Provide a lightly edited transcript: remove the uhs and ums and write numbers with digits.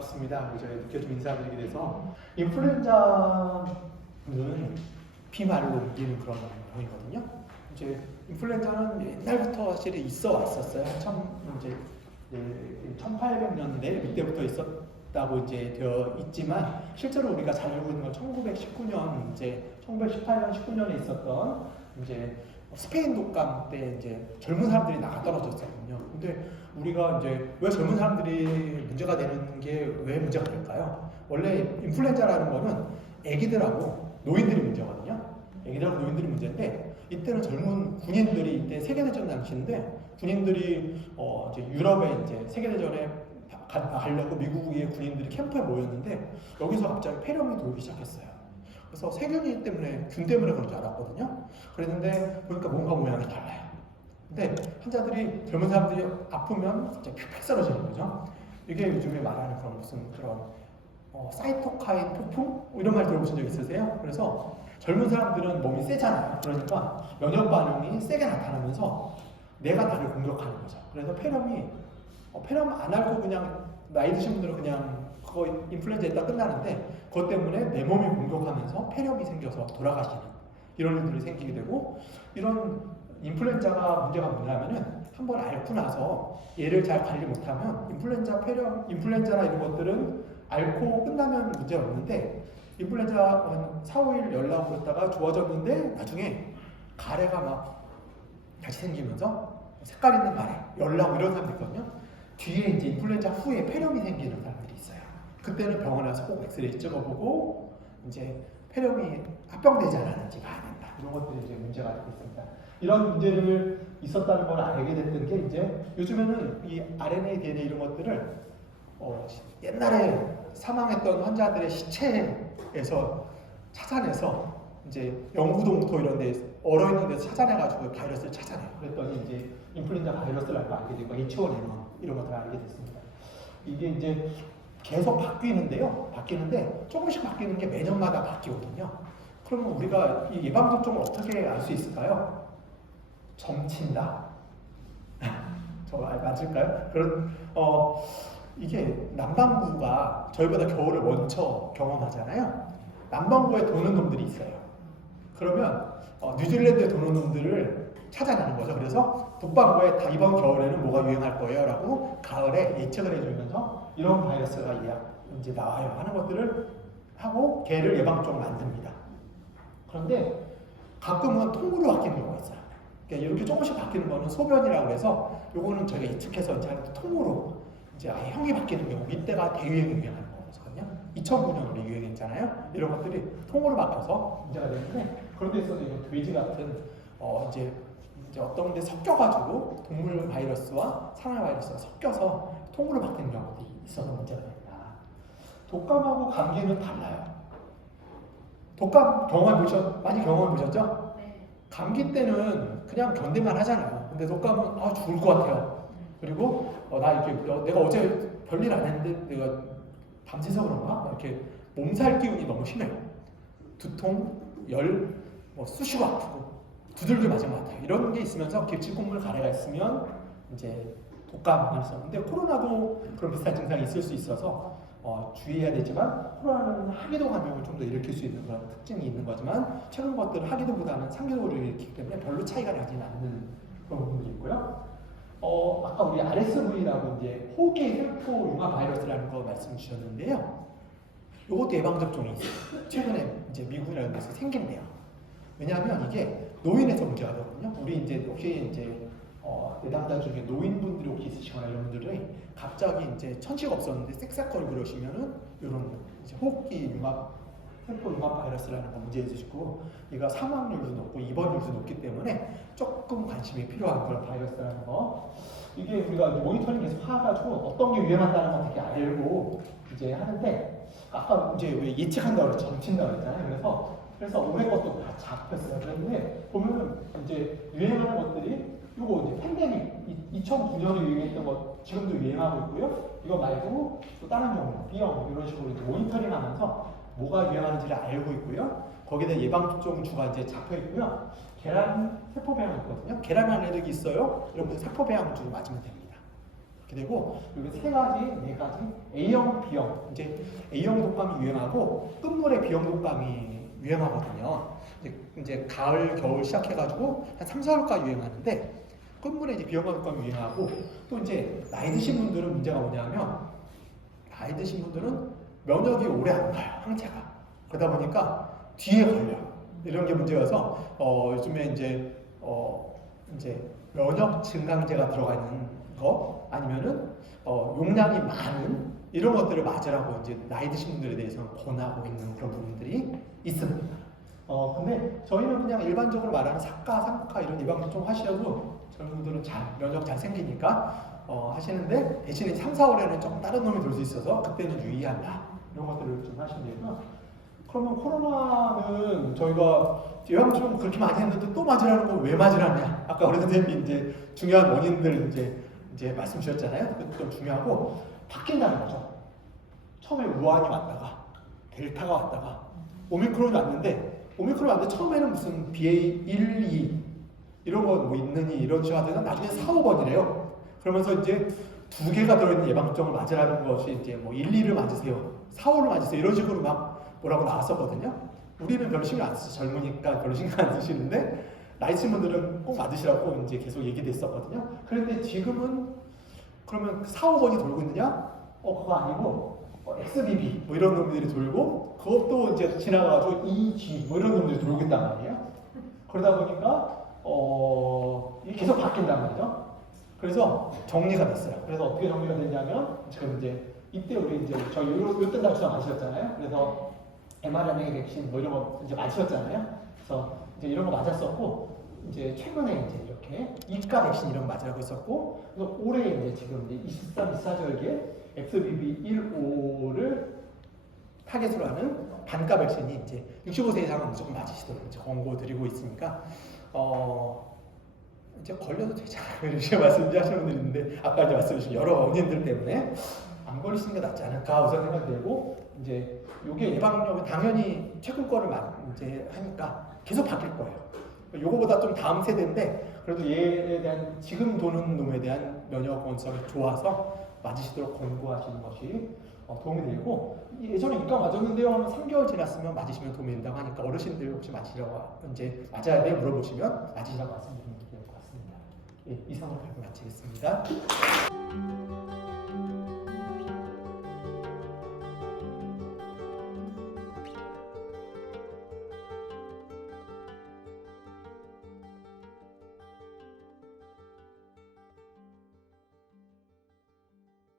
반갑습니다. 저희 늦게 좀 인사드리게 돼서 인플루엔자는 비말로 옮기는 그런 병이거든요. 이제 인플루엔자는 옛날부터 사실 있어 왔었어요. 이제 1800년대 이때부터 있었다고 이제 되어 있지만 실제로 우리가 잘 알고 있는 건 1919년 이제 1918년 19년에 있었던 이제 스페인 독감 때 이제 젊은 사람들이 나가 떨어졌거든요. 근데 우리가 이제 왜 젊은 사람들이 문제가 되는 게 왜 문제가 될까요? 원래 인플루엔자라는 거는 아기들하고 노인들이 문제거든요. 아기들하고 노인들이 문제인데 이때는 젊은 군인들이 이때 세계대전 당시인데 군인들이 이제 유럽에 이제 세계대전에 가려고 미국의 군인들이 캠프에 모였는데 여기서 갑자기 폐렴이 돌기 시작했어요. 그래서 세균이 때문에 균 때문에 그런 줄 알았거든요. 그랬는데 보니까 뭔가 모양이 달라요. 근데 환자들이 젊은 사람들이 아프면 갑자기 픽픽 쓰러지는 거죠. 이게 요즘에 말하는 그런 무슨 그런 사이토카인 폭풍 이런 말 들어보신 적 있으세요? 그래서 젊은 사람들은 몸이 세잖아요. 그러니까 면역 반응이 세게 나타나면서 내가 나를 공격하는 거죠. 그래서 폐렴 안 앓고 그냥 나이 드신 분들은 그냥 그거 인플루엔자 있다 끝나는데 그것 때문에 내 몸이 공격하면서 폐렴이 생겨서 돌아가시는 이런 일들이 생기게 되고 이런 인플루엔자가 문제가 뭐냐면은 한번 앓고 나서 얘를 잘 관리 못하면 인플루엔자, 폐렴, 인플루엔자나 이런 것들은 앓고 끝나면 문제가 없는데 인플루엔자 한 4, 5일 열나고 그랬다가 좋아졌는데 나중에 가래가 막 다시 생기면서 색깔 있는 가래, 열나고 이런 사람들 있거든요. 뒤에 이제 인플루엔자 후에 폐렴이 생기는 사람들이 있어요. 그때는 병원에 와서 꼭 엑스레이 찍어보고 이제 폐렴이 합병되지 않았는지 봐야 된다. 이런 것들이 이제 문제가 되고 있습니다. 이런 문제를 있었다는 걸 알게 됐던 게 이제 요즘에는 이 RNA, DNA 이런 것들을 옛날에 사망했던 환자들의 시체에서 찾아내서 이제 영구동토 이런 데 얼어있는 데서 찾아내가지고 바이러스를 찾아내요. 그랬더니 이제 인플루엔자 바이러스라고 알게 되고 H1N1 이런 것들을 알게 됐습니다. 이게 이제 계속 바뀌는데 조금씩 바뀌는 게 매년마다 바뀌거든요. 그러면 우리가 이 예방접종을 어떻게 알 수 있을까요? 점친다. 저 맞을까요? 이게 남반구가 저희보다 겨울을 먼저 경험하잖아요. 남반구에 도는 놈들이 있어요. 그러면 뉴질랜드에 도는 놈들을 찾아내는 거죠. 그래서 북반구에 이번 겨울에는 뭐가 유행할 거예요 라고 가을에 예측을 해주면서 이런 바이러스가 이제 나와요 하는 것들을 하고 개를 예방접종을 만듭니다. 그런데 가끔은 통으로 바뀌는 경우가 있어요. 그러니까 이렇게 조금씩 바뀌는 거는 소변이라고 해서 요거는 저희가 예측해서 이제 통으로 이제 아예 형이 바뀌는 경우 이때가 대유행이 유행하는 거거든요. 2009년으로 유행했잖아요. 이런 것들이 통으로 바뀌어서 문제가 되는데 그런 데 있어서 이거 돼지 같은 이제 어떤 데 섞여가지고 동물 바이러스와 사람 바이러스가 섞여서 통으로 바뀌는 경우도 있어서 문제가 됩니다. 독감하고 감기는 달라요. 독감 많이 경험해 보셨죠? 네. 감기 때는 그냥 견딜만 하잖아요. 근데 독감은 죽을 것 같아요. 그리고 내가 어제 별일 안 했는데 내가 밤새서 그런가? 이렇게 몸살 기운이 너무 심해요. 두통, 열, 쑤시고 아프고 두들겨 맞은 것 같아요. 이런 게 있으면서 깁치콩물 가래가 있으면 이제 독감을 썼는데 코로나도 그런 비슷한 증상이 있을 수 있어서 주의해야 되지만 코로나는 하기도 감염을 좀 더 일으킬 수 있는 그런 특징이 있는 거지만 최근 것들은 하기도보다는 상기도를 일으키기 때문에 별로 차이가 나지는 않는 그런 부분들이 있고요. 아까 우리 RSV라고 이제 호흡기 세포 융합 바이러스라는 거 말씀 주셨는데요. 이것도 예방접종이 있어요. 최근에 이제 미국이나 이런 데서 생긴대요. 왜냐하면 이게 노인에서 문제가 되거든요. 우리 이제 혹시 이제 내담자 중에 노인분들이 혹시 있으시거나 이런 분들이 갑자기 이제 천식 없었는데 쌕쌕거리고 그러시면은 이런 이제 호흡기 세포 융합 바이러스라는 거 문제 있으시고 얘가 사망률도 높고 입원율도 높기 때문에 조금 관심이 필요한 그런 바이러스라는 거. 이게 우리가 모니터링 계속 해가지고 어떤 게 유행한다는 거 되게 알고 이제 하는데 아까 이제 왜 예측한다고 그랬죠? 점친다고 그랬잖아요. 그래서 올해 것도 다 잡혔어요. 그런데 보면은 이제 유행하는 것들이 이거 이제 팬데믹 2009년에 유행했던 거 지금도 유행하고 있고요. 이거 말고 또 다른 종류, B형 이런 식으로 이제 모니터링하면서 뭐가 유행하는지를 알고 있고요. 거기에 대한 예방접종주가 이제 잡혀 있고요. 계란 세포배양 있거든요. 계란 알레르기 있어요? 이런 분들 세포배양주 맞으면 됩니다. 이렇게 되고 여기 세 가지, 네 가지 A형, B형 이제 A형 독감이 유행하고 끝물에 B형 독감이 유행하거든요. 이제 가을, 겨울 시작해가지고 한 3, 4월까지 유행하는데 끝물에 이제 B형 독감이 유행하고 또 이제 나이 드신 분들은 문제가 뭐냐면 나이 드신 분들은 면역이 오래 안 가요, 항체가. 그러다 보니까 뒤에 걸려. 이런 게 문제여서 요즘에 이제 면역 증강제가 들어가 있는 거 아니면은 용량이 많은 이런 것들을 맞으라고 이제 나이 드신 분들에 대해서 권하고 있는 그런 부분들이 있습니다. 근데 저희는 그냥 일반적으로 말하는 사과, 상과 이런 예방접종 하시려고 젊은 분들은 면역 잘 생기니까 하시는데 대신에 3, 4월에는 조금 다른 놈이 돌 수 있어서 그때는 유의한다. 이런 것들을 좀 하시면 되고요. 그러면 코로나는 저희가 예방접종 그렇게 많이 했는데 또 맞으라는 건 왜 맞으라냐? 아까 우리 선생님이 이제 중요한 원인들 이제 말씀 주셨잖아요. 그것도 좀 중요하고 바뀐다는 거죠. 처음에 우한이 왔다가 델타가 왔다가 오미크론이 왔는데 처음에는 무슨 BA1, 2 이런 거 뭐 있느니 이런 식으로 하다가 나중에 4, 5번이래요. 그러면서 이제 두 개가 들어있는 예방접종을 맞으라는 것이 이제 뭐 1, 2를 맞으세요, 4, 5를 맞으세요 이런 식으로 막 뭐라고 나왔었거든요. 우리는 별로 신경 안 쓰죠. 젊으니까 별로 신경 안 쓰시는데 나이 친 분들은 꼭 맞으시라고 이제 계속 얘기됐었거든요. 그런데 지금은 그러면 4, 5번이 돌고 있느냐? 그거 아니고 XBB 뭐 이런 놈들이 돌고 그것도 이제 지나가가지고 EG 뭐 이런 놈들이 돌고 있단 말이에요. 그러다 보니까 이게 계속 바뀐단 말이죠. 그래서 정리가 됐어요. 그래서 어떻게 정리가 됐냐면 지금 이제 이때 우리 이제 저희 요때 다주사 맞으셨잖아요. 그래서 mRNA 백신 뭐 이런 거 이제 맞으셨잖아요. 그래서 이제 이런 거 맞았었고 이제 최근에 이제 이렇게 이가 백신 이런 거 맞으라고 했었고 그래서 올해 이제 지금 이제 23, 24절기에 XBB.1.5를 타겟으로 하는 반가 백신이 이제 65세 이상은 무조건 맞으시도록 이제 권고 드리고 있으니까 이제 걸려도 되잖아요. 이렇게 말씀하시는 분들이 있는데 아까 이제 말씀하신 여러 원인들 때문에 안 걸리시는 게 낫지 않을까 우선 생각되고 이제 요게 예방력은 당연히 최근 거를 이제 하니까 계속 바뀔 거예요. 요거보다 좀 다음 세대인데 그래도 얘에 대한 지금 도는 놈에 대한 면역 원성이 좋아서 맞으시도록 권고하시는 것이 도움이 되고 예전에 이과 맞았는데요 하면 3개월 지났으면 맞으시면 도움이 된다고 하니까 어르신들 혹시 맞으라고 이제 맞아야 돼 물어보시면 맞으시라고 말씀드리면 될 것 같습니다. 예, 이상으로 발표 마치겠습니다.